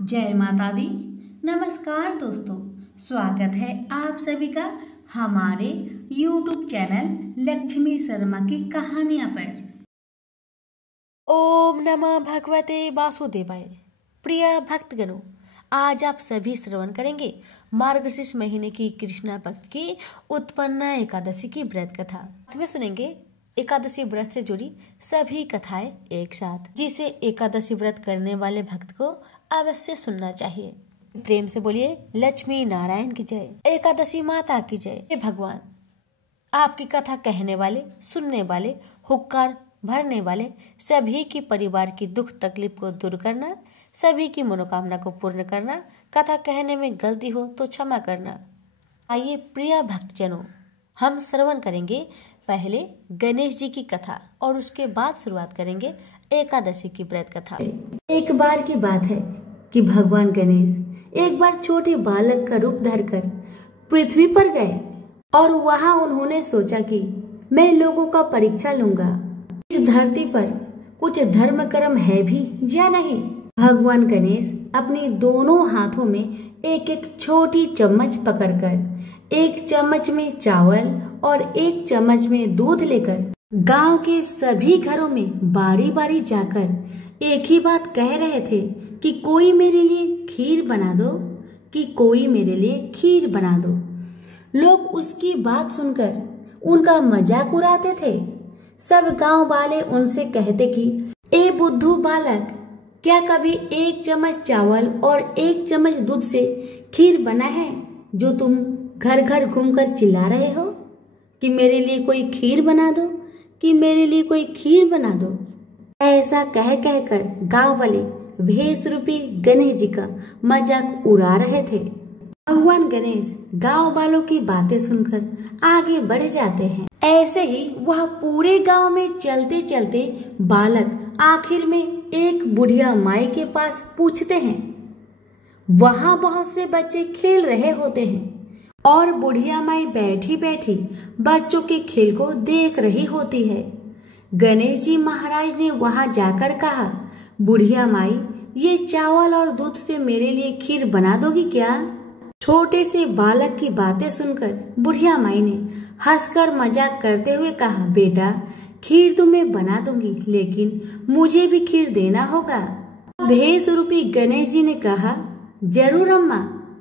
जय माता दी। नमस्कार दोस्तों, स्वागत है आप सभी का हमारे YouTube चैनल लक्ष्मी शर्मा की कहानियां पर। ओम नमः भगवते वासुदेवाय। प्रिय भक्तगणों, आज आप सभी श्रवण करेंगे मार्गशीर्ष महीने की कृष्णा पक्ष की उत्पन्ना एकादशी की व्रत कथा। में सुनेंगे एकादशी व्रत से जुड़ी सभी कथाएं एक साथ, जिसे एकादशी व्रत करने वाले भक्त को अवश्य सुनना चाहिए। प्रेम से बोलिए लक्ष्मी नारायण की जय, एकादशी माता की जय। हे भगवान, आपकी कथा कहने वाले, सुनने वाले, हुक्कार भरने वाले सभी की परिवार की दुख तकलीफ को दूर करना, सभी की मनोकामना को पूर्ण करना, कथा कहने में गलती हो तो क्षमा करना। आइए प्रिय भक्तजनों, हम श्रवण करेंगे पहले गणेश जी की कथा और उसके बाद शुरुआत करेंगे एकादशी की व्रत कथा। एक बार की बात है कि भगवान गणेश एक बार छोटे बालक का रूप धरकर पृथ्वी पर गए और वहां उन्होंने सोचा कि मैं लोगों का परीक्षा लूंगा, इस धरती पर कुछ धर्म कर्म है भी या नहीं। भगवान गणेश अपने दोनों हाथों में एक एक छोटी चम्मच पकड़कर एक चम्मच में चावल और एक चम्मच में दूध लेकर गांव के सभी घरों में बारी बारी जाकर एक ही बात कह रहे थे कि कोई मेरे लिए खीर बना दो, कि कोई मेरे लिए खीर बना दो। लोग उसकी बात सुनकर उनका मजाक उड़ाते थे। सब गांव वाले उनसे कहते कि ए बुद्धू बालक, क्या कभी एक चम्मच चावल और एक चम्मच दूध से खीर बना है जो तुम घर घर घूमकर चिल्ला रहे हो कि मेरे लिए कोई खीर बना दो, कि मेरे लिए कोई खीर बना दो। ऐसा कह कहकर गांव वाले भेष रूपी गणेश जी का मजाक उड़ा रहे थे। भगवान गणेश गांव वालों की बातें सुनकर आगे बढ़ जाते हैं। ऐसे ही वह पूरे गांव में चलते चलते बालक आखिर में एक बुढ़िया माई के पास पूछते हैं। वहां बहुत से बच्चे खेल रहे होते हैं और बुढ़िया माई बैठी बैठी बच्चों के खेल को देख रही होती है। गणेश जी महाराज ने वहां जाकर कहा, बुढ़िया माई, ये चावल और दूध से मेरे लिए खीर बना दोगी क्या? छोटे से बालक की बातें सुनकर बुढ़िया माई ने हंसकर मजाक करते हुए कहा, बेटा, खीर तो मैं बना दूंगी, लेकिन मुझे भी खीर देना होगा। भेष रूपी गणेश जी ने कहा, जरूर अम्मा,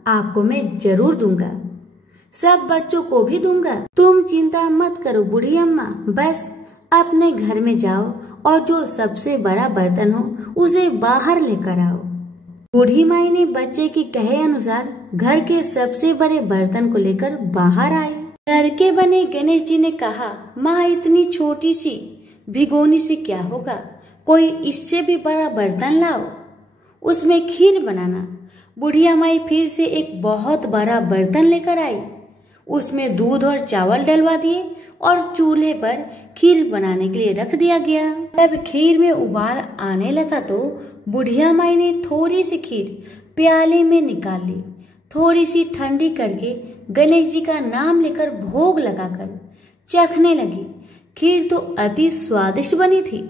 आपको मैं जरूर दूंगा, सब बच्चों को भी दूंगा। तुम चिंता मत करो बूढ़ी अम्मा, बस अपने घर में जाओ और जो सबसे बड़ा बर्तन हो उसे बाहर लेकर आओ। बूढ़ी माई ने बच्चे की कहे अनुसार घर के सबसे बड़े बर्तन को लेकर बाहर आई। घर के बने गणेश जी ने कहा, माँ, इतनी छोटी सी भिगोनी से क्या होगा, कोई इससे भी बड़ा बर्तन लाओ, उसमें खीर बनाना। बुढ़िया माई फिर से एक बहुत बड़ा बर्तन लेकर आई, उसमें दूध और चावल डलवा दिए और चूल्हे पर खीर बनाने के लिए रख दिया गया। जब खीर में उबाल आने लगा तो बुढ़िया माई ने थोड़ी सी खीर प्याले में निकाल ली, थोड़ी सी ठंडी करके गणेश जी का नाम लेकर भोग लगाकर चखने लगी। खीर तो अति स्वादिष्ट बनी थी।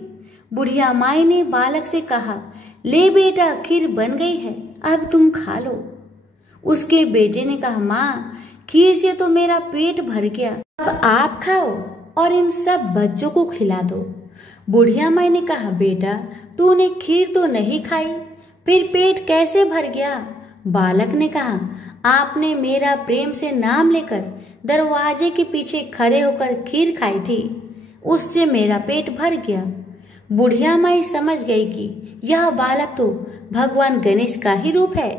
बुढ़िया माई ने बालक से कहा, ले बेटा, खीर बन गई है, अब तुम खा लो। उसके बेटे ने कहा, माँ, खीर से तो मेरा पेट भर गया, अब आप खाओ और इन सब बच्चों को खिला दो। बुढ़िया माई ने कहा, बेटा, तूने खीर तो नहीं खाई, फिर पेट कैसे भर गया? बालक ने कहा, आपने मेरा प्रेम से नाम लेकर दरवाजे के पीछे खड़े होकर खीर खाई थी, उससे मेरा पेट भर गया। बुढ़िया माई समझ गई कि यह बालक तो भगवान गणेश का ही रूप है।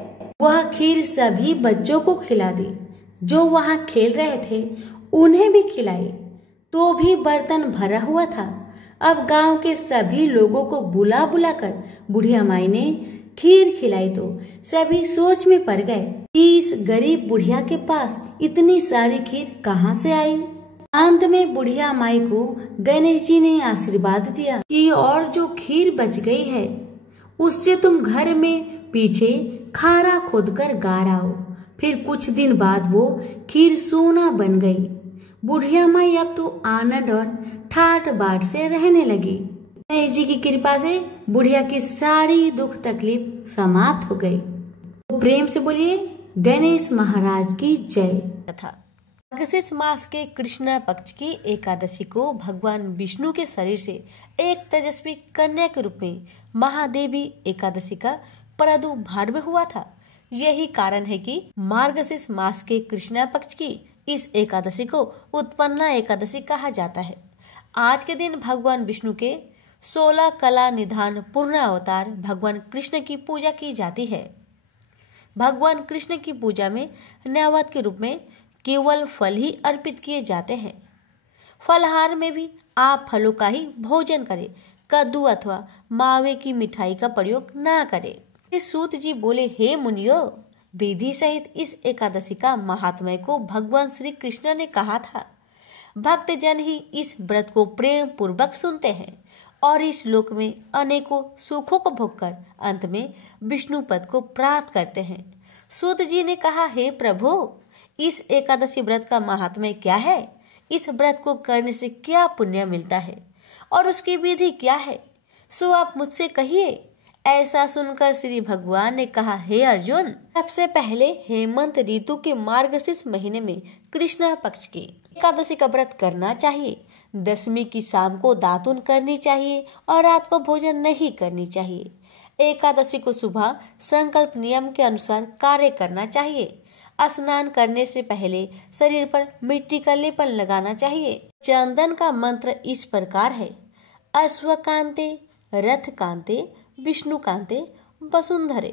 वह खीर सभी बच्चों को खिला दी, जो वहां खेल रहे थे उन्हें भी खिलाई, तो भी बर्तन भरा हुआ था। अब गांव के सभी लोगों को बुला बुलाकर बुढ़िया माई ने खीर खिलाई तो सभी सोच में पड़ गए कि इस गरीब बुढ़िया के पास इतनी सारी खीर कहाँ से आई। अंत में बुढ़िया माई को गणेश जी ने आशीर्वाद दिया कि और जो खीर बच गई है उससे तुम घर में पीछे खारा खोदकर गाड़ आओ। फिर कुछ दिन बाद वो खीर सोना बन गई। बुढ़िया माई अब तो आनंद और ठाट बाट से रहने लगी। गणेश जी की कृपा से बुढ़िया की सारी दुख तकलीफ समाप्त हो गई। प्रेम से बोलिए गणेश महाराज की जय। तथा मार्गशीर्ष मास के कृष्ण पक्ष की एकादशी को भगवान विष्णु के शरीर से एक तेजस्वी कन्या के रूप में महादेवी एकादशी का प्रादुर्भाव हुआ था। यही कारण है कि मार्गशीर्ष मास के कृष्ण पक्ष की इस एकादशी को उत्पन्ना एकादशी कहा जाता है। आज के दिन भगवान विष्णु के 16 कला निधान पूर्ण अवतार भगवान कृष्ण की पूजा की जाती है। भगवान कृष्ण की पूजा में नैवेद्य के रूप में केवल फल ही अर्पित किए जाते हैं। फलहार में भी आप फलों का ही भोजन करें, कद्दू अथवा मावे की मिठाई का प्रयोग ना करें। सूत जी बोले, हे मुनियो, विधि सहित इस एकादशी का महात्म्य को भगवान श्री कृष्ण ने कहा था। भक्त जन ही इस व्रत को प्रेम पूर्वक सुनते हैं और इस लोक में अनेकों सुखों को भोगकर अंत में विष्णु पद को प्राप्त करते हैं। सूत जी ने कहा, हे प्रभु, इस एकादशी व्रत का महात्म्य क्या है? इस व्रत को करने से क्या पुण्य मिलता है और उसकी विधि क्या है? सो आप मुझसे कहिए। ऐसा सुनकर श्री भगवान ने कहा, हे अर्जुन, सबसे पहले हेमंत ऋतु के मार्गशीर्ष महीने में कृष्ण पक्ष की एकादशी का व्रत करना चाहिए। दशमी की शाम को दातुन करनी चाहिए और रात को भोजन नहीं करनी चाहिए। एकादशी को सुबह संकल्प नियम के अनुसार कार्य करना चाहिए। स्नान करने से पहले शरीर पर मिट्टी का लेपन लगाना चाहिए। चंदन का मंत्र इस प्रकार है, अश्वकांते रथकांते विष्णुकांते वसुंधरे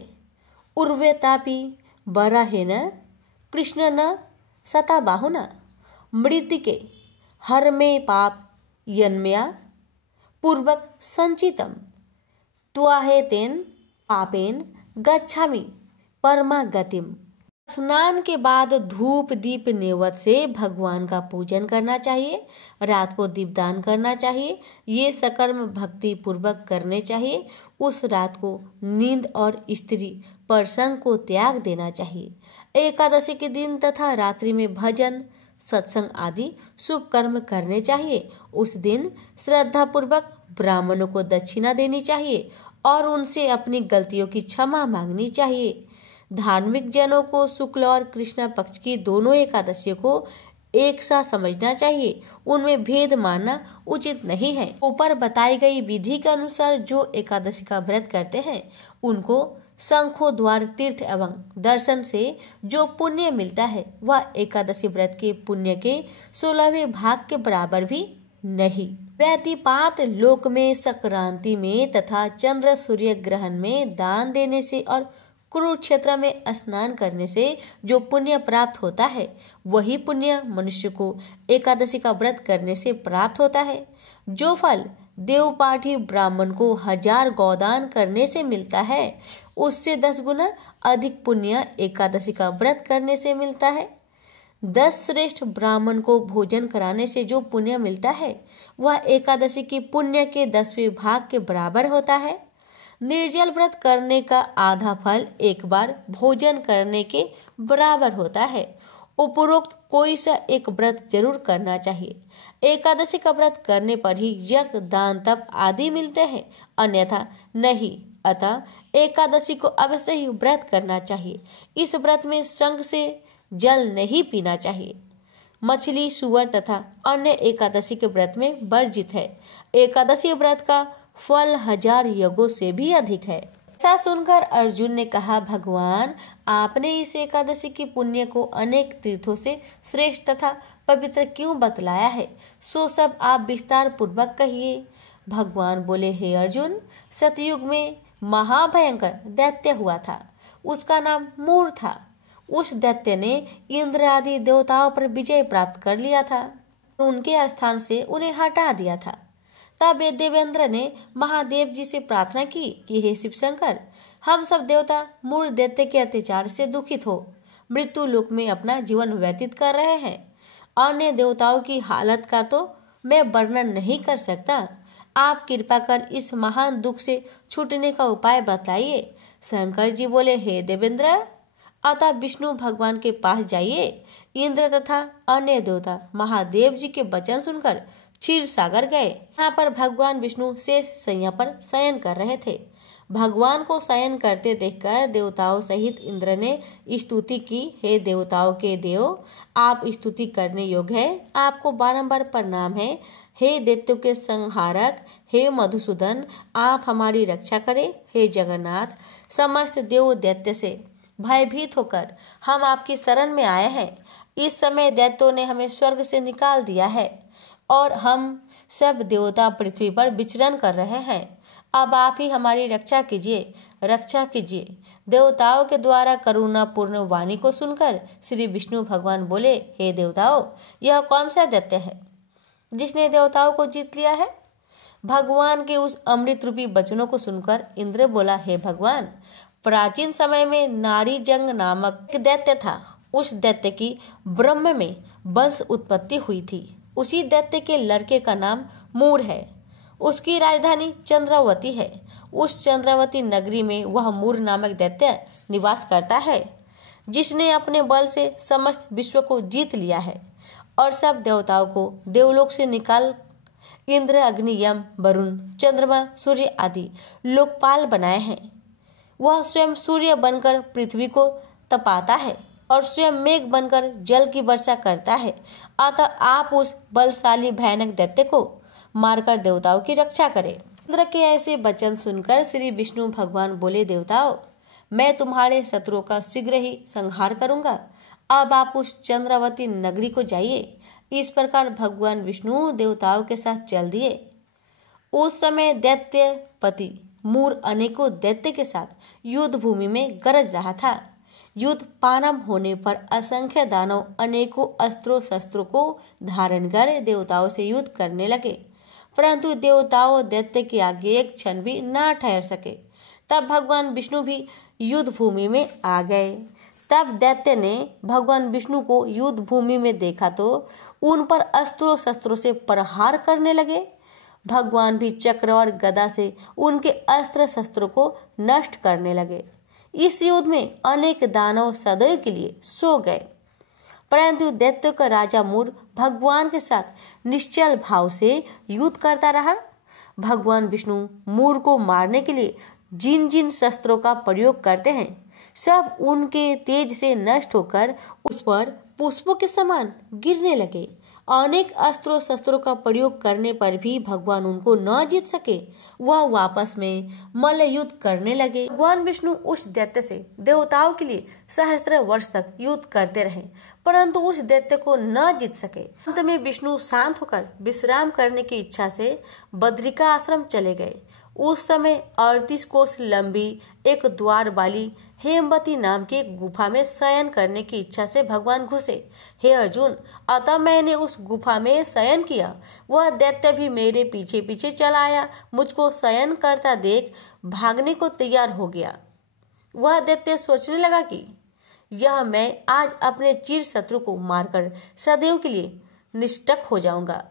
उर्वेतापि वराहेन कृष्ण न सताबाहुना मृतिके हर में पाप यन्मया पूर्वक संचितम त्वाहेतेन पापेन गच्छामि परमा गतिम। स्नान के बाद धूप दीप नेवत से भगवान का पूजन करना चाहिए। रात को दीपदान करना चाहिए। ये सकर्म भक्ति पूर्वक करने चाहिए। उस रात को नींद और स्त्री प्रसंग को त्याग देना चाहिए। एकादशी के दिन तथा रात्रि में भजन सत्संग आदि शुभ कर्म करने चाहिए। उस दिन श्रद्धा पूर्वक ब्राह्मणों को दक्षिणा देनी चाहिए और उनसे अपनी गलतियों की क्षमा मांगनी चाहिए। धार्मिक जनों को शुक्ल और कृष्ण पक्ष की दोनों एकादशियों को एक साथ समझना चाहिए। उनमें भेद मानना उचित नहीं है। ऊपर बताई गई विधि के अनुसार जो एकादशी का व्रत करते हैं उनको शंखों द्वार तीर्थ एवं दर्शन से जो पुण्य मिलता है वह एकादशी व्रत के पुण्य के 16वें भाग के बराबर भी नहीं। व्यतिपात लोक में संक्रांति में तथा चंद्र सूर्य ग्रहण में दान देने से और कुरुक्षेत्र में स्नान करने से जो पुण्य प्राप्त होता है वही पुण्य मनुष्य को एकादशी का व्रत करने से प्राप्त होता है। जो फल देवपाठी ब्राह्मण को 1000 गौदान करने से मिलता है उससे 10 गुना अधिक पुण्य एकादशी का व्रत करने से मिलता है। 10 श्रेष्ठ ब्राह्मण को भोजन कराने से जो पुण्य मिलता है वह एकादशी की पुण्य के 10वें भाग के बराबर होता है। निर्जल व्रत करने का आधा फल एक बार भोजन करने के बराबर होता है। उपरोक्त कोई सा एक व्रत जरूर करना चाहिए। एकादशी का व्रत करने पर ही यज्ञ दान तप आदि मिलते हैं, अन्यथा नहीं। अतः एकादशी को अवश्य ही व्रत करना चाहिए। इस व्रत में संग से जल नहीं पीना चाहिए। मछली सुअर तथा अन्य एकादशी के व्रत में वर्जित है। एकादशी व्रत का फल 1000 यज्ञों से भी अधिक है। ऐसा सुनकर अर्जुन ने कहा, भगवान, आपने इस एकादशी की पुण्य को अनेक तीर्थों से श्रेष्ठ तथा पवित्र क्यों बतलाया है? सो सब आप विस्तार पूर्वक कहिए। भगवान बोले, हे अर्जुन, सतयुग में महाभयंकर दैत्य हुआ था। उसका नाम मूर था। उस दैत्य ने इंद्र आदि देवताओं पर विजय प्राप्त कर लिया था और उनके स्थान से उन्हें हटा दिया था। तब देवेंद्र ने महादेव जी से प्रार्थना की कि हे शिव शंकर, हम सब देवता मूर दैत्य के अत्याचार से दुखित हो मृत्यु लोक में अपना जीवन व्यतीत कर रहे हैं। अन्य देवताओं की हालत का तो मैं वर्णन नहीं कर सकता। आप कृपा कर इस महान दुख से छूटने का उपाय बताइए। शंकर जी बोले, हे देवेंद्र, अतः विष्णु भगवान के पास जाइए। इंद्र तथा अन्य देवता महादेव जी के वचन सुनकर क्षीर सागर गए। यहाँ पर भगवान विष्णु शेष शैया पर शयन कर रहे थे। भगवान को शयन करते देखकर देवताओं सहित इंद्र ने स्तुति की। हे देवताओं के देव, आप स्तुति करने योग्य है, आपको बारंबार प्रणाम है। हे दैत्यों के संहारक, हे मधुसूदन, आप हमारी रक्षा करें। हे जगन्नाथ, समस्त देव दैत्य से भयभीत होकर हम आपकी शरण में आए हैं। इस समय दैत्यों ने हमें स्वर्ग से निकाल दिया है और हम सब देवता पृथ्वी पर विचरण कर रहे हैं। अब आप ही हमारी रक्षा कीजिए, रक्षा कीजिए। देवताओं के द्वारा करुणापूर्ण वाणी को सुनकर श्री विष्णु भगवान बोले, हे देवताओं, यह कौन सा दैत्य है जिसने देवताओं को जीत लिया है? भगवान के उस अमृत रूपी वचनों को सुनकर इंद्र बोला, हे भगवान, प्राचीन समय में नारी जंग नामक एक दैत्य था। उस दैत्य की ब्रह्म में वंश उत्पत्ति हुई थी। उसी दैत्य के लड़के का नाम मूर है। उसकी राजधानी चंद्रावती है। उस चंद्रावती नगरी में वह मूर नामक दैत्य निवास करता है, जिसने अपने बल से समस्त विश्व को जीत लिया है और सब देवताओं को देवलोक से निकाल इंद्र, अग्नि, यम, वरुण, चंद्रमा, सूर्य आदि लोकपाल बनाए हैं। वह स्वयं सूर्य बनकर पृथ्वी को तपाता है और स्वयं मेघ बनकर जल की वर्षा करता है। अतः आप उस बलशाली भयानक दैत्य को मारकर देवताओं की रक्षा करें। इंद्र के ऐसे वचन सुनकर श्री विष्णु भगवान बोले, देवताओं, मैं तुम्हारे शत्रुओं का शीघ्र ही संहार करूंगा। अब आप उस चंद्रावती नगरी को जाइए। इस प्रकार भगवान विष्णु देवताओं के साथ चल दिए। उस समय दैत्य पति मूर अनेकों दैत्य के साथ युद्ध भूमि में गरज रहा था। युद्ध प्रारंभ होने पर असंख्य दानव अनेकों अस्त्रों शस्त्रों को धारण कर देवताओं से युद्ध करने लगे, परंतु देवताओं दैत्य के आगे एक क्षण भी न ठहर सके। तब भगवान विष्णु भी युद्ध भूमि में आ गए। तब दैत्य ने भगवान विष्णु को युद्ध भूमि में देखा तो उन पर अस्त्रों शस्त्रों से प्रहार करने लगे। भगवान भी चक्र और गदा से उनके अस्त्र शस्त्रों को नष्ट करने लगे। इस युद्ध में अनेक दानव सदैव के लिए सो गए, परंतु दैत्यों का राजा मूर भगवान के साथ निश्चल भाव से युद्ध करता रहा। भगवान विष्णु मूर को मारने के लिए जिन जिन शस्त्रों का प्रयोग करते हैं, सब उनके तेज से नष्ट होकर उस पर पुष्पों के समान गिरने लगे। अनेक अस्त्रों शस्त्रों का प्रयोग करने पर भी भगवान उनको न जीत सके। वह वापस में मल्ल युद्ध करने लगे। भगवान विष्णु उस दैत्य से देवताओं के लिए सहस्त्र वर्ष तक युद्ध करते रहे, परंतु उस दैत्य को न जीत सके। अंत में विष्णु शांत होकर विश्राम करने की इच्छा से बद्रिका आश्रम चले गए। उस समय 38 कोस लंबी एक द्वार वाली हेमवती नाम की एक गुफा में शयन करने की इच्छा से भगवान घुसे। हे अर्जुन, अतः मैंने उस गुफा में शयन किया। वह दैत्य भी मेरे पीछे पीछे चला आया। मुझको शयन करता देख भागने को तैयार हो गया। वह दैत्य सोचने लगा कि यह मैं आज अपने चिर शत्रु को मारकर सदैव के लिए निष्ठक हो जाऊंगा।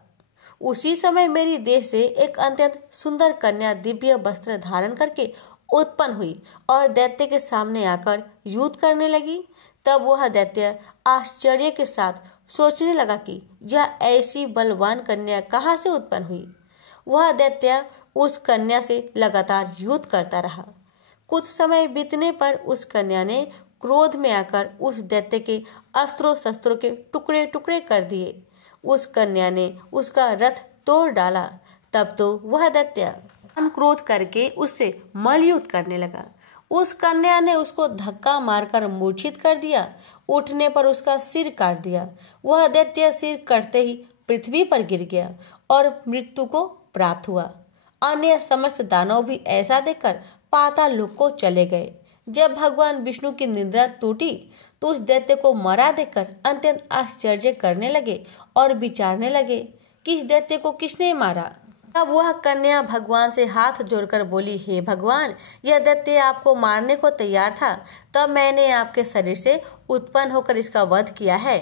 उसी समय मेरी देह से एक अत्यंत सुंदर कन्या दिव्य वस्त्र धारण करके उत्पन्न हुई और दैत्य के सामने आकर युद्ध करने लगी। तब वह दैत्य आश्चर्य के साथ सोचने लगा कि यह ऐसी बलवान कन्या कहाँ से उत्पन्न हुई। वह दैत्य उस कन्या से लगातार युद्ध करता रहा। कुछ समय बीतने पर उस कन्या ने क्रोध में आकर उस दैत्य के अस्त्रों शस्त्रों के टुकड़े टुकड़े कर दिए। उस कन्या ने उसका रथ तोड़ डाला। तब तो वह दैत्य क्रोध करके उससे मल्लयुद्ध करने लगा। उस कन्या ने उसको धक्का मारकर मूर्छित कर दिया। उठने पर उसका सिर काट दिया। वह दैत्य सिर कटते ही पृथ्वी पर गिर गया और मृत्यु को प्राप्त हुआ। अन्य समस्त दानव भी ऐसा देखकर पाताल लोक को चले गए। जब भगवान विष्णु की निद्रा टूटी तो उस दैत्य को मरा देखकर अत्यंत आश्चर्य करने लगे और विचारने लगे कि इस दैत्य को किसने मारा। तब वह कन्या भगवान से हाथ जोड़कर बोली, हे भगवान, यह दैत्य आपको मारने को तैयार था, तब मैंने आपके शरीर से उत्पन्न होकर इसका वध किया है।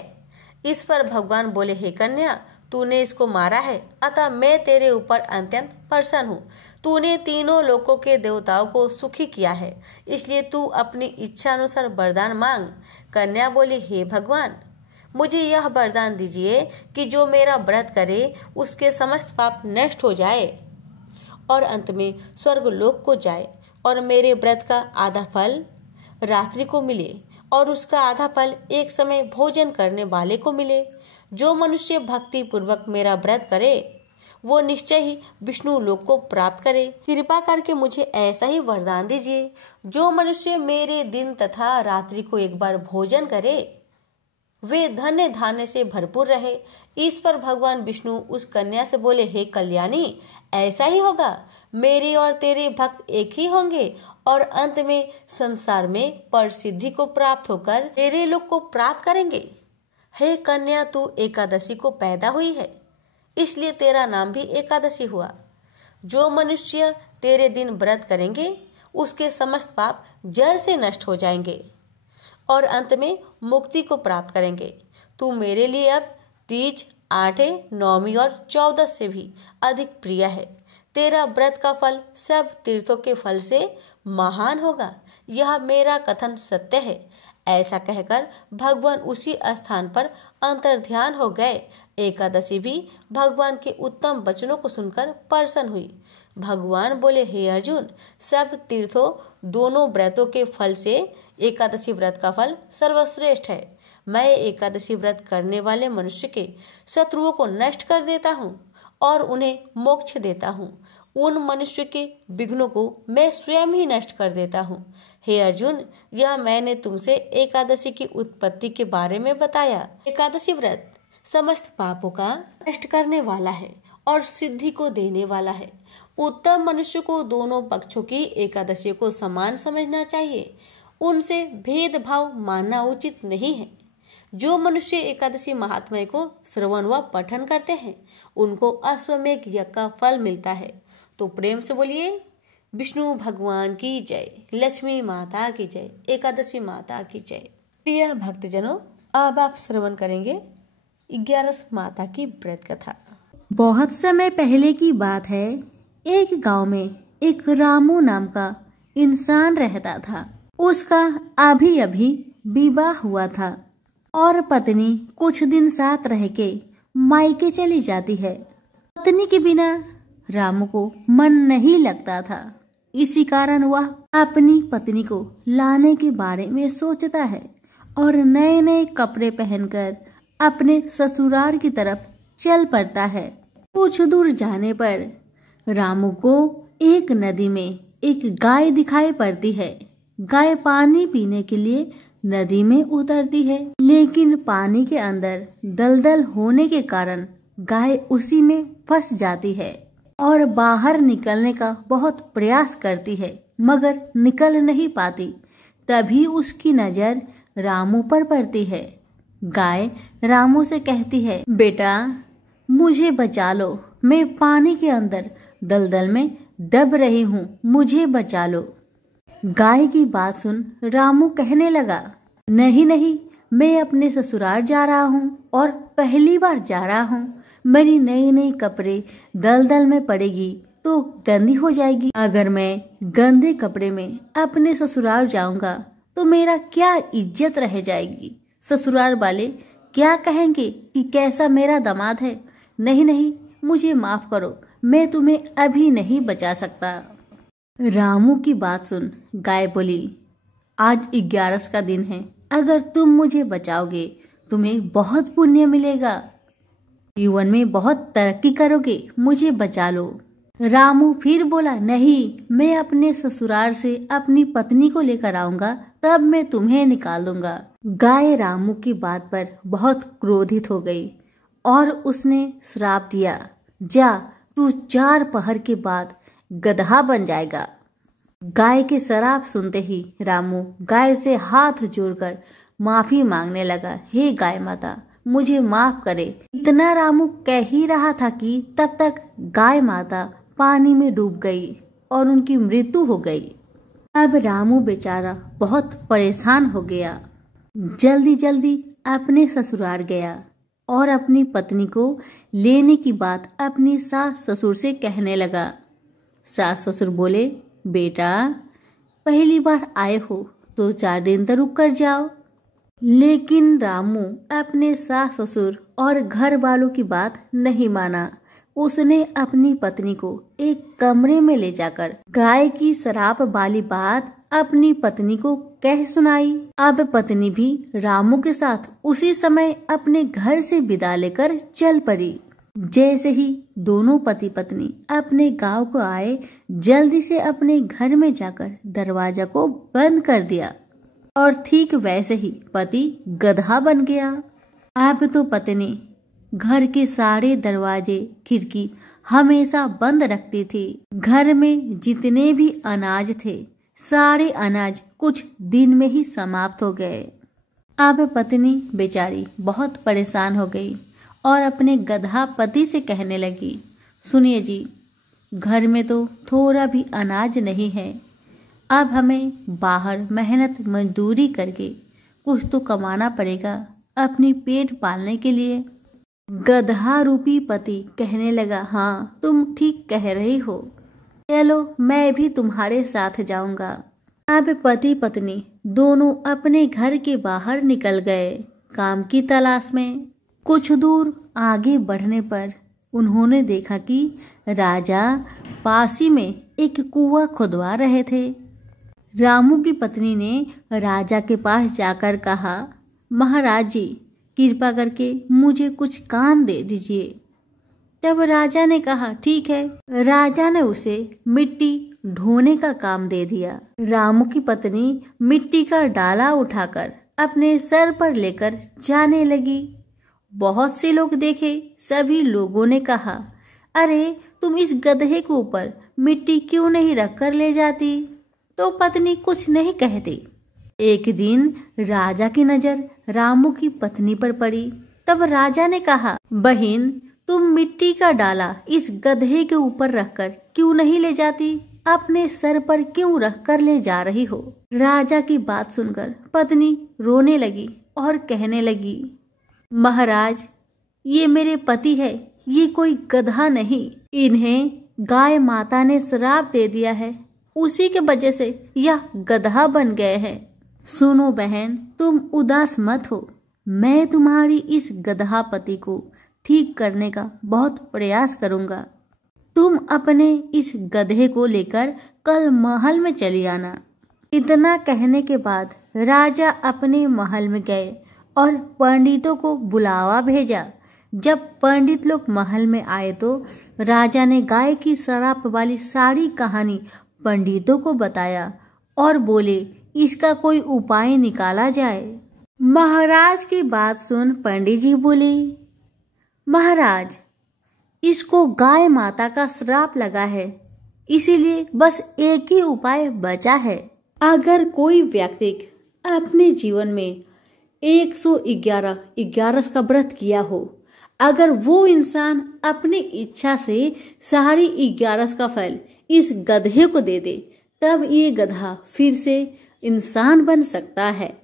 इस पर भगवान बोले, हे कन्या, तूने इसको मारा है, अतः मैं तेरे ऊपर अत्यंत प्रसन्न हूँ। तूने तीनों लोकों के देवताओं को सुखी किया है, इसलिए तू अपनी इच्छा अनुसार वरदान मांग। कन्या बोली, हे भगवान, मुझे यह वरदान दीजिए कि जो मेरा व्रत करे उसके समस्त पाप नष्ट हो जाए और अंत में स्वर्ग लोक को जाए और मेरे व्रत का आधा फल रात्रि को मिले और उसका आधा फल एक समय भोजन करने वाले को मिले। जो मनुष्य भक्ति पूर्वक मेरा व्रत करे वो निश्चय ही विष्णु लोक को प्राप्त करे। कृपा करके मुझे ऐसा ही वरदान दीजिए। जो मनुष्य मेरे दिन तथा रात्रि को एक बार भोजन करे वे धन्य धान्य से भरपूर रहे। इस पर भगवान विष्णु उस कन्या से बोले, हे कल्याणी, ऐसा ही होगा। मेरे और तेरे भक्त एक ही होंगे और अंत में संसार में प्रसिद्धि को प्राप्त होकर मेरे लोक को प्राप्त करेंगे। हे कन्या, तू एकादशी को पैदा हुई है, इसलिए तेरा नाम भी एकादशी हुआ। जो मनुष्य तेरे दिन व्रत करेंगे उसके समस्त पाप जड़ से नष्ट हो जाएंगे और अंत में मुक्ति को प्राप्त करेंगे। तू मेरे लिए अब तीज, आठे, नौमी और 14 से भी अधिक प्रिय है। तेरा व्रत का फल सब तीर्थों के फल से महान होगा। यह मेरा कथन सत्य है। ऐसा कहकर भगवान उसी स्थान पर अंतर्ध्यान हो गए। एकादशी भी भगवान के उत्तम वचनों को सुनकर प्रसन्न हुई। भगवान बोले, हे अर्जुन, सब तीर्थों दोनों व्रतों के फल से एकादशी व्रत का फल सर्वश्रेष्ठ है। मैं एकादशी व्रत करने वाले मनुष्य के शत्रुओं को नष्ट कर देता हूँ और उन्हें मोक्ष देता हूँ। उन मनुष्य के विघ्नों को मैं स्वयं ही नष्ट कर देता हूँ। हे अर्जुन, यह मैंने तुमसे एकादशी की उत्पत्ति के बारे में बताया। एकादशी व्रत समस्त पापों का नष्ट करने वाला है और सिद्धि को देने वाला है। उत्तम मनुष्य को दोनों पक्षों की एकादशी को समान समझना चाहिए। उनसे भेदभाव मानना उचित नहीं है। जो मनुष्य एकादशी महात्म्य को श्रवण व पठन करते हैं उनको अश्वमेध यज्ञ का फल मिलता है। तो प्रेम से बोलिए, विष्णु भगवान की जय, लक्ष्मी माता की जय, एकादशी माता की जय। प्रिय भक्तजनों, अब आप श्रवण करेंगे 11 माता की व्रत कथा। बहुत समय पहले की बात है। एक गांव में एक रामू नाम का इंसान रहता था। उसका अभी अभी विवाह हुआ था और पत्नी कुछ दिन साथ रह के मायके चली जाती है। पत्नी के बिना रामू को मन नहीं लगता था। इसी कारण वह अपनी पत्नी को लाने के बारे में सोचता है और नए नए कपड़े पहनकर अपने ससुराल की तरफ चल पड़ता है। कुछ दूर जाने पर रामू को एक नदी में एक गाय दिखाई पड़ती है। गाय पानी पीने के लिए नदी में उतरती है, लेकिन पानी के अंदर दलदल होने के कारण गाय उसी में फंस जाती है और बाहर निकलने का बहुत प्रयास करती है, मगर निकल नहीं पाती। तभी उसकी नजर रामू पर पड़ती है। गाय रामू से कहती है, बेटा मुझे बचा लो, मैं पानी के अंदर दलदल में दब रही हूँ, मुझे बचा लो। गाय की बात सुन रामू कहने लगा, नहीं नहीं, मैं अपने ससुराल जा रहा हूँ और पहली बार जा रहा हूँ। मेरी नई नई कपड़े दलदल में पड़ेगी तो गंदी हो जाएगी। अगर मैं गंदे कपड़े में अपने ससुराल जाऊंगा तो मेरा क्या इज्जत रह जाएगी। ससुराल वाले क्या कहेंगे कि कैसा मेरा दामाद है। नहीं नहीं, मुझे माफ करो, मैं तुम्हें अभी नहीं बचा सकता। रामू की बात सुन गाय बोली, आज 11 का दिन है, अगर तुम मुझे बचाओगे तुम्हें बहुत पुण्य मिलेगा, जीवन में बहुत तरक्की करोगे, मुझे बचा लो। रामू फिर बोला, नहीं, मैं अपने ससुराल से अपनी पत्नी को लेकर आऊंगा, तब मैं तुम्हें निकाल दूंगा। गाय रामू की बात पर बहुत क्रोधित हो गई और उसने श्राप दिया, जा तू 4 पहर के बाद गधा बन जाएगा। गाय के श्राप सुनते ही रामू गाय से हाथ जोड़कर माफी मांगने लगा, हे गाय माता, मुझे माफ करे। इतना रामू कह ही रहा था कि तब तक गाय माता पानी में डूब गई और उनकी मृत्यु हो गई। अब रामू बेचारा बहुत परेशान हो गया। जल्दी जल्दी अपने ससुराल गया और अपनी पत्नी को लेने की बात अपनी सास ससुर से कहने लगा। सास ससुर बोले, बेटा पहली बार आए हो तो 4 दिन तक रुक कर जाओ। लेकिन रामू अपने सास ससुर और घर वालों की बात नहीं माना। उसने अपनी पत्नी को एक कमरे में ले जाकर गाय की शराब वाली बात अपनी पत्नी को कह सुनाई। अब पत्नी भी रामू के साथ उसी समय अपने घर से विदा लेकर चल पड़ी। जैसे ही दोनों पति पत्नी अपने गांव को आए, जल्दी से अपने घर में जाकर दरवाजा को बंद कर दिया और ठीक वैसे ही पति गधा बन गया। अब तो पत्नी घर के सारे दरवाजे खिड़की हमेशा बंद रखती थी। घर में जितने भी अनाज थे, सारे अनाज कुछ दिन में ही समाप्त हो गए। अब पत्नी बेचारी बहुत परेशान हो गई और अपने गधा पति से कहने लगी, सुनिए जी, घर में तो थोड़ा भी अनाज नहीं है। अब हमें बाहर मेहनत मजदूरी करके कुछ तो कमाना पड़ेगा अपनी पेट पालने के लिए। गधा रूपी पति कहने लगा, हाँ तुम ठीक कह रही हो, चलो मैं भी तुम्हारे साथ जाऊंगा। अब पति पत्नी दोनों अपने घर के बाहर निकल गए काम की तलाश में। कुछ दूर आगे बढ़ने पर उन्होंने देखा कि राजा पासी में एक कुआं खुदवा रहे थे। रामू की पत्नी ने राजा के पास जाकर कहा, महाराज जी कृपा करके मुझे कुछ काम दे दीजिए। तब राजा ने कहा, ठीक है। राजा ने उसे मिट्टी ढोने का काम दे दिया। रामू की पत्नी मिट्टी का डाला उठाकर अपने सर पर लेकर जाने लगी। बहुत से लोग देखे, सभी लोगों ने कहा, अरे तुम इस गधे के ऊपर मिट्टी क्यों नहीं रखकर ले जाती? तो पत्नी कुछ नहीं कहती। एक दिन राजा की नजर रामू की पत्नी पर पड़ी। तब राजा ने कहा, बहन तुम मिट्टी का डाला इस गधे के ऊपर रखकर क्यों नहीं ले जाती? अपने सर पर क्यों रखकर ले जा रही हो? राजा की बात सुनकर पत्नी रोने लगी और कहने लगी, महाराज ये मेरे पति है, ये कोई गधा नहीं। इन्हें गाय माता ने श्राप दे दिया है, उसी के वजह से यह गधा बन गए हैं। सुनो बहन, तुम उदास मत हो, मैं तुम्हारी इस गधा पति को ठीक करने का बहुत प्रयास करूंगा। तुम अपने इस गधे को लेकर कल महल में चली आना। इतना कहने के बाद राजा अपने महल में गए और पंडितों को बुलावा भेजा। जब पंडित लोग महल में आए तो राजा ने गाय की शराब वाली सारी कहानी पंडितों को बताया और बोले, इसका कोई उपाय निकाला जाए। महाराज की बात सुन पंडित जी बोले, महाराज इसको गाय माता का श्राप लगा है, इसीलिए बस एक ही उपाय बचा है। अगर कोई व्यक्ति अपने जीवन में 111 का व्रत किया हो, अगर वो इंसान अपनी इच्छा से सारी 11 का फल इस गधे को दे दे, तब ये गधा फिर से इंसान बन सकता है।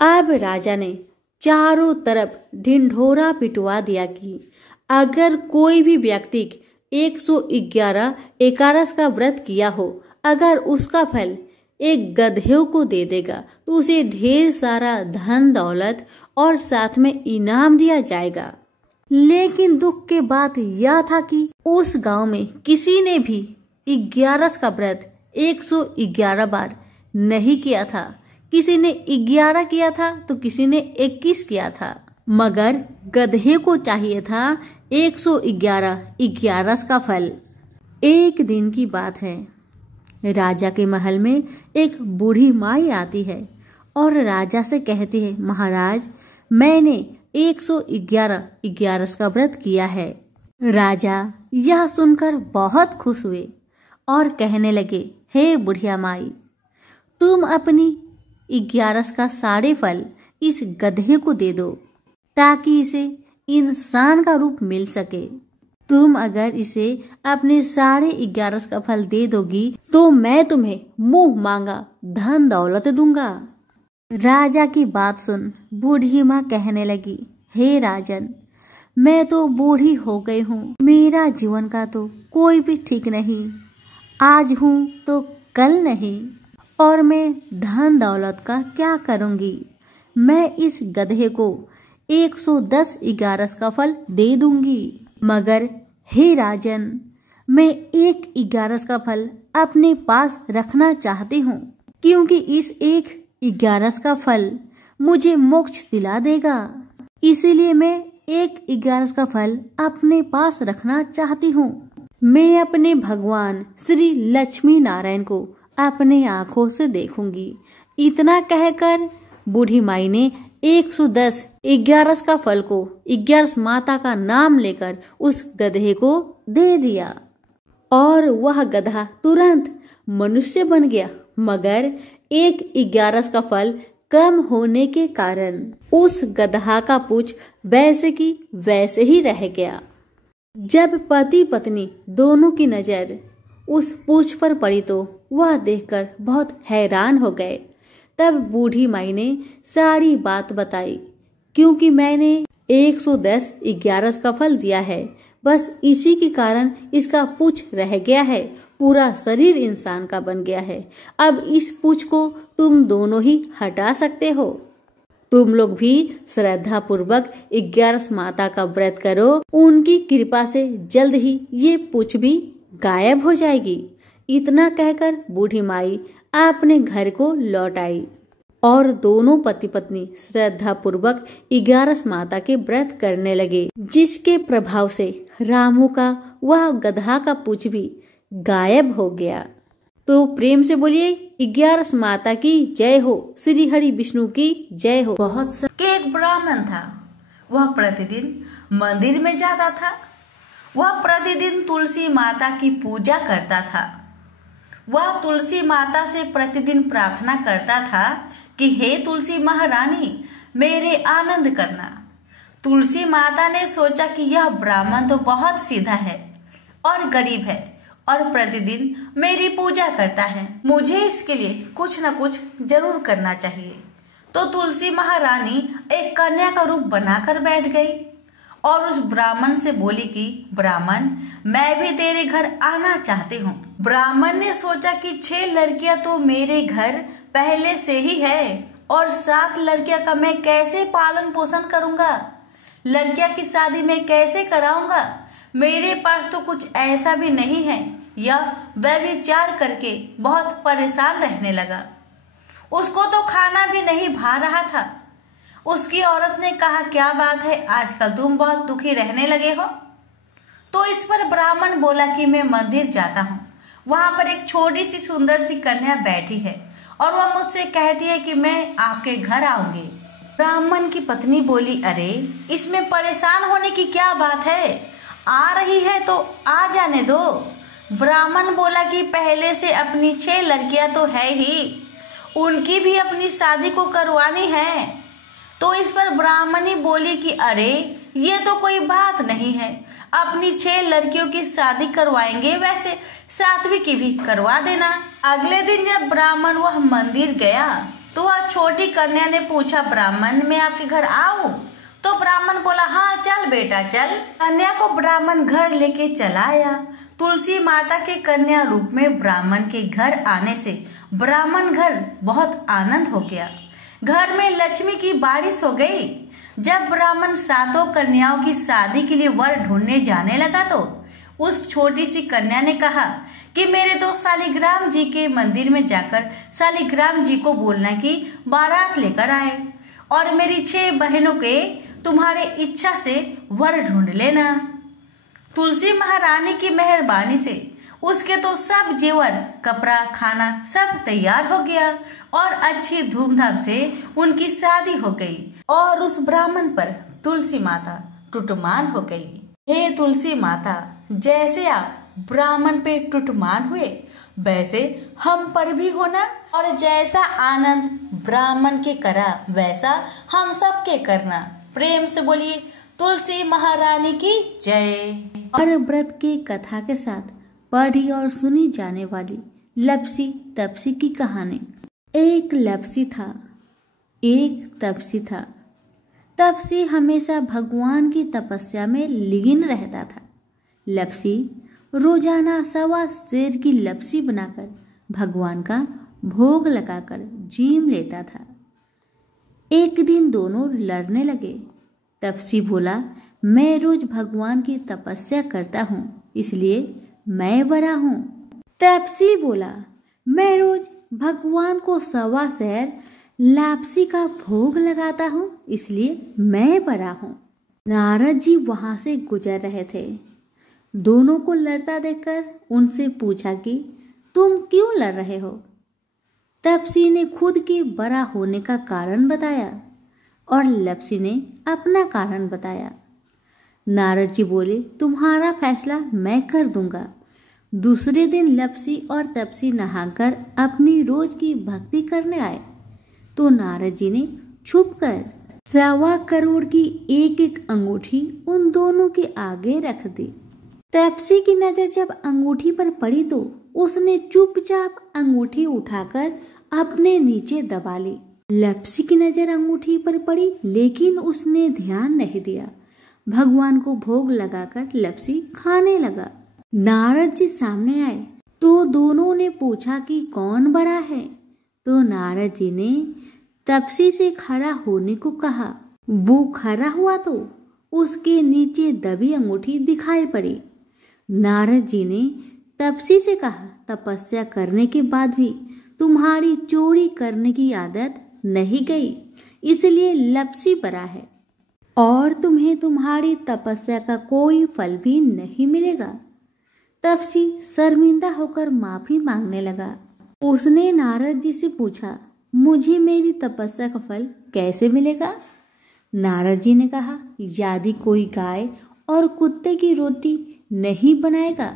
अब राजा ने चारों तरफ ढिंढोरा पिटवा दिया कि अगर कोई भी व्यक्ति 111 का व्रत किया हो, अगर उसका फल एक गधे को दे देगा तो उसे ढेर सारा धन दौलत और साथ में इनाम दिया जाएगा। लेकिन दुख के बात यह था कि उस गांव में किसी ने भी 11 का व्रत 111 बार नहीं किया था। किसी ने 11 किया था तो किसी ने 21 किया था, मगर गधे को चाहिए था 111 का फल। एक दिन की बात है, राजा के महल में एक बूढ़ी माई आती है और राजा से कहती है, महाराज मैंने 111 का व्रत किया है। राजा यह सुनकर बहुत खुश हुए और कहने लगे, हे बुढ़िया माई, तुम अपनी 11 का सारे फल इस गधे को दे दो ताकि इसे इंसान का रूप मिल सके। तुम अगर इसे अपने सारे 11 का फल दे दोगी तो मैं तुम्हें मुंह मांगा धन दौलत दूंगा। राजा की बात सुन बूढ़ी माँ कहने लगी, हे राजन, मैं तो बूढ़ी हो गई हूँ, मेरा जीवन का तो कोई भी ठीक नहीं, आज हूँ तो कल नहीं, और मैं धन दौलत का क्या करूँगी। मैं इस गधे को 110 11 का फल दे दूंगी, मगर हे राजन, मैं एक 11 का फल अपने पास रखना चाहती हूँ, क्योंकि इस एक 11 का फल मुझे मोक्ष दिला देगा। इसीलिए मैं एक 11 का फल अपने पास रखना चाहती हूँ। मैं अपने भगवान श्री लक्ष्मी नारायण को अपने आँखों से देखूंगी। इतना कहकर बूढ़ी माई ने 110 11 का फल को 11 माता का नाम लेकर उस गधे को दे दिया और वह गधा तुरंत मनुष्य बन गया। मगर एक 11 का फल कम होने के कारण उस गधा का पूंछ वैसे की वैसे ही रह गया। जब पति पत्नी दोनों की नजर उस पूंछ पर पड़ी तो वह देखकर बहुत हैरान हो गए। तब बूढ़ी माई ने सारी बात बताई, क्योंकि मैंने 110 11 का फल दिया है, बस इसी के कारण इसका पूंछ रह गया है, पूरा शरीर इंसान का बन गया है। अब इस पूंछ को तुम दोनों ही हटा सकते हो। तुम लोग भी श्रद्धा पूर्वक 11 माता का व्रत करो, उनकी कृपा से जल्द ही ये पूंछ भी गायब हो जाएगी। इतना कहकर बूढ़ी माई अपने घर को लौट आई और दोनों पति पत्नी श्रद्धा पूर्वक 11 माता के व्रत करने लगे, जिसके प्रभाव से रामू का वह गधा का पूंछ भी गायब हो गया। तो प्रेम से बोलिए 11 माता की जय हो, श्री हरि विष्णु की जय हो। एक ब्राह्मण था, वह प्रतिदिन मंदिर में जाता था। वह प्रतिदिन तुलसी माता की पूजा करता था। वह तुलसी माता से प्रतिदिन प्रार्थना करता था कि हे तुलसी महारानी, मेरे आनंद करना। तुलसी माता ने सोचा कि यह ब्राह्मण तो बहुत सीधा है और गरीब है और प्रतिदिन मेरी पूजा करता है, मुझे इसके लिए कुछ न कुछ जरूर करना चाहिए। तो तुलसी महारानी एक कन्या का रूप बनाकर बैठ गई और उस ब्राह्मण से बोली कि ब्राह्मण, मैं भी तेरे घर आना चाहती हूँ। ब्राह्मण ने सोचा कि 6 लड़कियां तो मेरे घर पहले से ही है और 7 लड़कियां का मैं कैसे पालन पोषण करूंगा, लड़कियां की शादी में कैसे कराऊंगा, मेरे पास तो कुछ ऐसा भी नहीं है। यह व्यभिचार करके बहुत परेशान रहने लगा। उसको तो खाना भी नहीं भा रहा था। उसकी औरत ने कहा, क्या बात है, आजकल तुम बहुत दुखी रहने लगे हो। तो इस पर ब्राह्मण बोला कि मैं मंदिर जाता हूँ, वहां पर एक छोटी सी सुंदर सी कन्या बैठी है और वह मुझसे कहती है कि मैं आपके घर आऊंगी। ब्राह्मण की पत्नी बोली, अरे इसमें परेशान होने की क्या बात है, आ रही है तो आ जाने दो। ब्राह्मण बोला कि पहले से अपनी 6 लड़कियां तो है ही, उनकी भी अपनी शादी को करवानी है। तो इस पर ब्राह्मणी बोली कि अरे ये तो कोई बात नहीं है, अपनी 6 लड़कियों की शादी करवाएंगे, वैसे 7वीं की भी करवा देना। अगले दिन जब ब्राह्मण वह मंदिर गया तो वह छोटी कन्या ने पूछा, ब्राह्मण मैं आपके घर आऊं? तो ब्राह्मण बोला, हाँ चल बेटा चल। कन्या को ब्राह्मण घर लेके चला आया। तुलसी माता के कन्या रूप में ब्राह्मण के घर आने से ब्राह्मण घर बहुत आनंद हो गया। घर में लक्ष्मी की बारिश हो गई। जब ब्राह्मण 7 कन्याओं की शादी के लिए वर ढूंढने जाने लगा तो उस छोटी सी कन्या ने कहा कि मेरे तो शालिग्राम जी के मंदिर में जाकर शालिग्राम जी को बोलना कि बारात लेकर आए और मेरी 6 बहनों के तुम्हारे इच्छा से वर ढूंढ लेना। तुलसी महारानी की मेहरबानी से उसके तो सब जेवर, कपड़ा, खाना सब तैयार हो गया और अच्छी धूमधाम से उनकी शादी हो गई और उस ब्राह्मण पर तुलसी माता टुटमान हो गई। हे तुलसी माता, जैसे आप ब्राह्मण पे टुटमान हुए वैसे हम पर भी होना और जैसा आनंद ब्राह्मण के करा वैसा हम सबके करना। प्रेम से बोलिए तुलसी महारानी की जय। और व्रत की कथा के साथ पढ़ी और सुनी जाने वाली लपसी तपसी की कहानी। एक लपसी था, एक तपसी था। तपसी हमेशा भगवान की तपस्या में लीन रहता था। लपसी रोजाना 1.25 सेर की लपसी बनाकर भगवान का भोग लगाकर जीम लेता था। एक दिन दोनों लड़ने लगे। तपसी बोला, मैं रोज भगवान की तपस्या करता हूँ, इसलिए मैं बड़ा हूँ। तपसी बोला, मैं रोज भगवान को 1.25 सेर लापसी का भोग लगाता हूँ, इसलिए मैं बड़ा हूँ। नारद जी वहां से गुजर रहे थे। दोनों को लड़ता देखकर उनसे पूछा कि तुम क्यों लड़ रहे हो। तपसी ने खुद के बड़ा होने का कारण बताया और लपसी ने अपना कारण बताया। नारद जी बोले, तुम्हारा फैसला मैं कर दूंगा। दूसरे दिन लपसी और तपसी नहाकर अपनी रोज की भक्ति करने आए तो नारद जी ने छुपकर 1.25 करोड़ की एक अंगूठी उन दोनों के आगे रख दी। तपसी की नजर जब अंगूठी पर पड़ी तो उसने चुपचाप अंगूठी उठाकर अपने नीचे दबा ली। लपसी की नजर अंगूठी पर पड़ी लेकिन उसने ध्यान नहीं दिया। भगवान को भोग लगाकर लपसी खाने लगा। नारद जी सामने आए तो दोनों ने पूछा कि कौन बड़ा है, तो नारद जी ने तपसी से खड़ा होने को कहा। वो खड़ा हुआ तो उसके नीचे दबी अंगूठी दिखाई पड़ी। नारद जी ने तपसी से कहा, तपस्या करने के बाद भी तुम्हारी चोरी करने की आदत नहीं गई, इसलिए लपसी बड़ा है और तुम्हें तुम्हारी तपस्या का कोई फल भी नहीं मिलेगा। तपसी शर्मिंदा होकर माफी मांगने लगा। उसने नारद जी से पूछा, मुझे मेरी तपस्या का फल कैसे मिलेगा। नारद जी ने कहा, यदि कोई गाय और कुत्ते की रोटी नहीं बनाएगा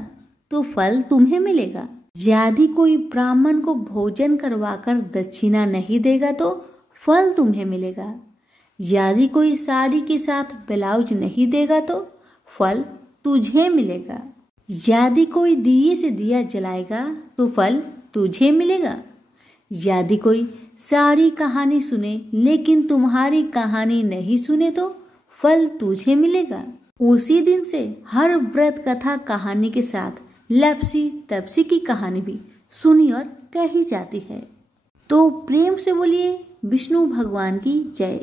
तो फल तुम्हें मिलेगा। यदि कोई ब्राह्मण को भोजन करवाकर दक्षिणा नहीं देगा तो फल तुम्हें मिलेगा। यदि कोई साड़ी के साथ ब्लाउज नहीं देगा तो फल तुझे मिलेगा। यदि कोई दिए से दिया जलाएगा तो फल तुझे मिलेगा। यदि कोई सारी कहानी सुने लेकिन तुम्हारी कहानी नहीं सुने तो फल तुझे मिलेगा। उसी दिन से हर व्रत कथा कहानी के साथ लपसी तपसी की कहानी भी सुनी और कही जाती है। तो प्रेम से बोलिए विष्णु भगवान की जय।